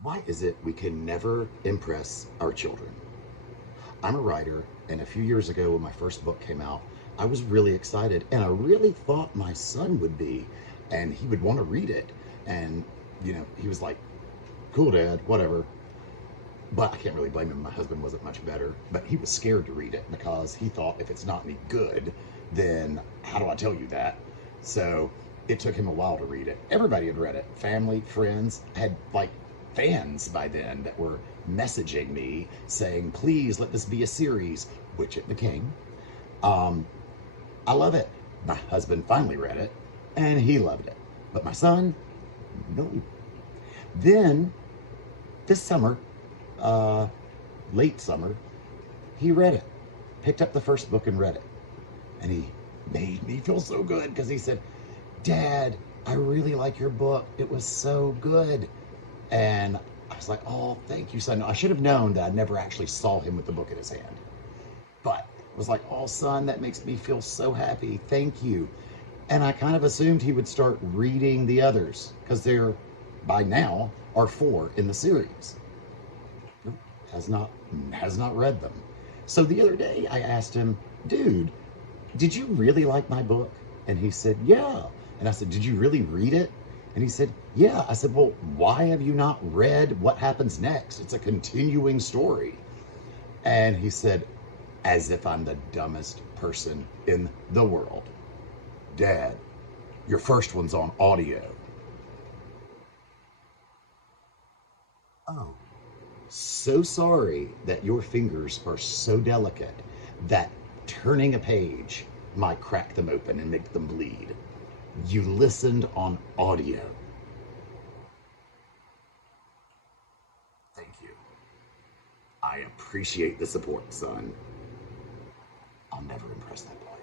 Why is it we can never impress our children? I'm a writer, and a few years ago when my first book came out, I was really excited, and I really thought my son would be, and he would want to read it. And, he was like, cool, Dad, whatever. But I can't really blame him. My husband wasn't much better, but he was scared to read it because he thought if it's not any good, then how do I tell you that? So it took him a while to read it. Everybody had read it. Family, friends, had like fans by then that were messaging me saying, please let this be a series, which it became. Um, I love it. My husband finally read it and he loved it. But my son, no. Then this summer, uh, late summer, he read it, picked up the first book and read it. And he made me feel so good because he said, Dad, I really like your book. It was so good. And I was like, oh, thank you, son. I should have known that I never actually saw him with the book in his hand. But I was like, oh, son, that makes me feel so happy. Thank you. And I kind of assumed he would start reading the others because there, by now, are four in the series. has not has not read them. So the other day I asked him, dude, did you really like my book? And he said, yeah. And I said, did you really read it? And he said, yeah. I said, well, why have you not read what happens next? It's a continuing story. And he said, as if I'm the dumbest person in the world. Dad, your first one's on audio. Oh, so sorry that your fingers are so delicate that turning a page might crack them open and make them bleed. You listened on audio. Thank you. I appreciate the support, son. I'll never impress that boy.